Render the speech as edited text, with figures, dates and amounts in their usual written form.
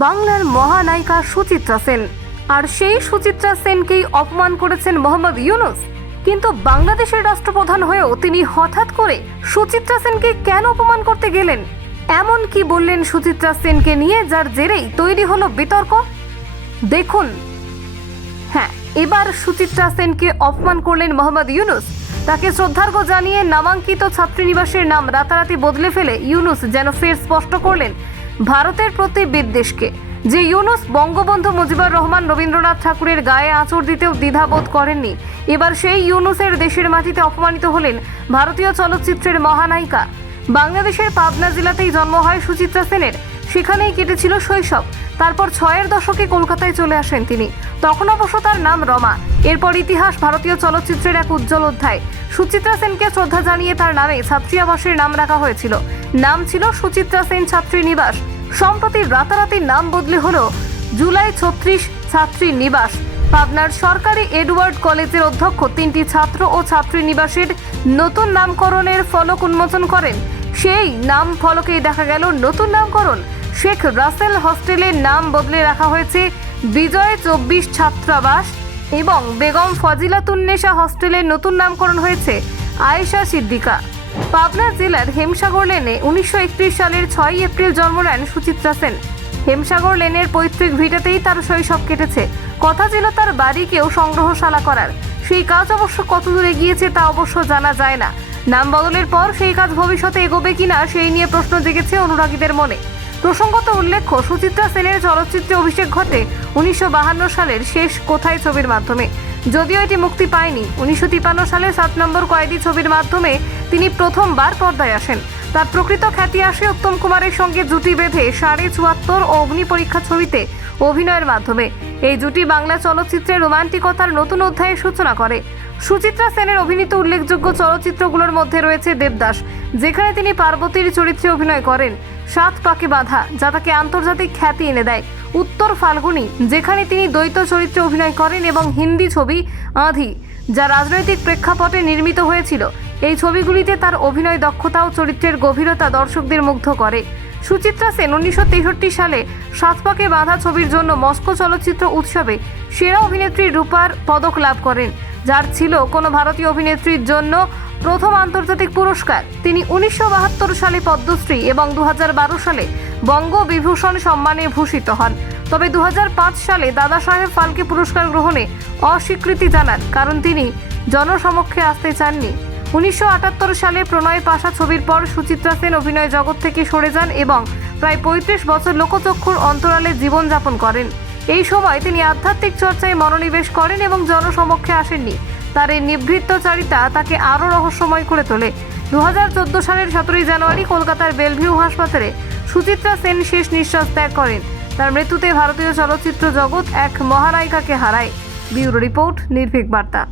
বাংলার মহানায়িকা সুচিত্রা সেন, আর সেই সুচিত্রা সেনকেই অপমান করেছেন মোহাম্মদ ইউনূস। কিন্তু বাংলাদেশের রাষ্ট্রপ্রধান হয়েও তিনি হঠাৎ করে সুচিত্রা সেনকে কেন অপমান করতে গেলেন? এমন কি বললেন সুচিত্রা সেনকে নিয়ে, যার জেরেই তৈরি হলো বিতর্ক? দেখুন। হ্যাঁ, এবার সুচিত্রা সেনকে অপমান করলেন মোহাম্মদ ইউনূস। তাকে শ্রদ্ধার্ঘ্য জানিয়ে নামাঙ্কিত ছাত্রীনিবাসের নাম রাতারাতি বদলে ফেলে ইউনূস যেন ফের স্পষ্ট করলেন ভারতের প্রতি বিদ্বেষকে। যে ইউনূস বঙ্গবন্ধু মুজিবুর রহমান, রবীন্দ্রনাথ ঠাকুরের গায়ে আঁচড় দিতেও দ্বিধাবোধ করেননি, এবার সেই ইউনূসের দেশের মাটিতে অপমানিত হলেন ভারতীয় চলচ্চিত্রের মহানায়িকা। বাংলাদেশের পাবনা জেলাতেই জন্ম হয় সুচিত্রা সেনের, সেখানেই কেটেছিল শৈশব। তারপর ৬০-এর দশকে কলকাতায় চলে আসেন তিনি। তখন অবশ্য তার নাম রমা। এরপর ইতিহাস ভারতীয় চলচ্চিত্রের এক উজ্জ্বল অধ্যায়। সুচিত্রা সেনকে শ্রদ্ধা জানিয়ে তার নামে ছাত্রী আবাসের নাম রাখা হয়েছিল। নাম ছিল সুচিত্রা সেন ছাত্রী নিবাস। সম্প্রতি রাতারাতি নাম বদলে হলো জুলাই ৩৬ ছাত্রী নিবাস। পাবনার সরকারি এডওয়ার্ড কলেজের অধ্যক্ষ ৩টি ছাত্র ও ছাত্রী নিবাসের নতুন নামকরণের ফলক উন্মোচন করেন। সেই নাম ফলকেই দেখা গেল নতুন নামকরণ। শেখ রাসেল হস্টেলের নাম বদলে রাখা হয়েছে বিজয় ২৪ ছাত্রাবাস এবং বেগম ফজিলাতুন্নেসা হস্টেলের নতুন নামকরণ হয়েছে আয়েশা সিদ্দিকা। পাবনা জেলার হেমসাগর লেনে ১৯৩১ সালের ৬ এপ্রিল জন্ম নেন সুচিত্রা সেন। হেমসাগর লেনের পৈতৃক ভিটাতেই তার শৈশব কেটেছে। কথা ছিল তার বাড়িকেও সংগ্রহশালা করার। সেই কাজ অবশ্য কতদূর এগিয়েছে তা অবশ্য জানা যায় না। নাম বদলের পর সেই কাজ ভবিষ্যতে এগোবে কিনা সেই নিয়ে প্রশ্ন জেগেছে অনুরাগীদের মনে। প্রসঙ্গত উল্লেখ্য, সুচিত্রা সেনের চলচ্চিত্রে অভিষেক ঘটে ১৯৫২ সালের শেষ কোথায় ছবির মাধ্যমে। যদিও এটি মুক্তি পায়নি। ১৯৫৩ সালে ৭ নম্বর কয়েদি ছবির মাধ্যমে তিনি প্রথমবার পর্দায় আসেন। তার প্রকৃত খ্যাতি আসে উত্তম কুমারের সঙ্গে জুটি বেঁধে ৭.৭৪ ও অগ্নি পরীক্ষা ছবিতে অভিনয়ের মাধ্যমে। এই জুটি বাংলা চলচ্চিত্রের রোমান্টিকতার নতুন অধ্যায়ের সূচনা করে। সুচিত্রা সেনের অভিনীত উল্লেখযোগ্য চলচ্চিত্রগুলোর মধ্যে রয়েছে দেবদাস, যেখানে তিনি পার্বতীর চরিত্রে অভিনয় করেন, ৭ পাকে বাঁধা, যা তাকে আন্তর্জাতিক খ্যাতি এনে দেয়, উত্তর ফাল্গুনী, যেখানে তিনি দ্বৈত চরিত্রে অভিনয় করেন, এবং হিন্দি ছবি আঁধি, যা রাজনৈতিক প্রেক্ষাপটে নির্মিত হয়েছিল। এই ছবিগুলিতে তার অভিনয় দক্ষতা ও চরিত্রের গভীরতা দর্শকদের মুগ্ধ করে। সুচিত্রা সেন ১৯৬৩ সালে ৭ পাকে বাঁধা ছবির জন্য মস্কো চলচ্চিত্র উৎসবে সেরা অভিনেত্রীর রূপার পদক লাভ করেন, যার ছিল কোনো ভারতীয় অভিনেত্রীর জন্য প্রথম আন্তর্জাতিক পুরস্কার। তিনি ১৯৭২ সালে পদ্মশ্রী এবং ২০১২ সালে বঙ্গবিভূষণ সম্মানে ভূষিত হন। তবে ২০০৫ সালে দাদা সাহেব ফালকে পুরস্কার গ্রহণে অস্বীকৃতি জানান, কারণ তিনি জনসমক্ষে আসতে চাননি। ১৯৭৮ সালে প্রণয় পাশা ছবির পর সুচিত্রা সেন অভিনয় জগৎ থেকে সরে যান এবং প্রায় ৩৫ বছর লোকচক্ষুর অন্তরালে জীবনযাপন করেন। এই সময় তিনি আধ্যাত্মিক চর্চায় মনোনিবেশ করেন এবং জনসমক্ষে আসেননি। তার এই নিভৃতচারিতা তাকে আরও রহস্যময় করে তোলে। ২০১৪ সালের ১৭ জানুয়ারি কলকাতার বেলভিউ হাসপাতালে সুচিত্রা সেন শেষ নিঃশ্বাস ত্যাগ করেন। তার মৃত্যুতে ভারতীয় চলচ্চিত্র জগৎ এক মহানায়িকাকে হারায়। ব্যুরো রিপোর্ট, নির্ভীক বার্তা।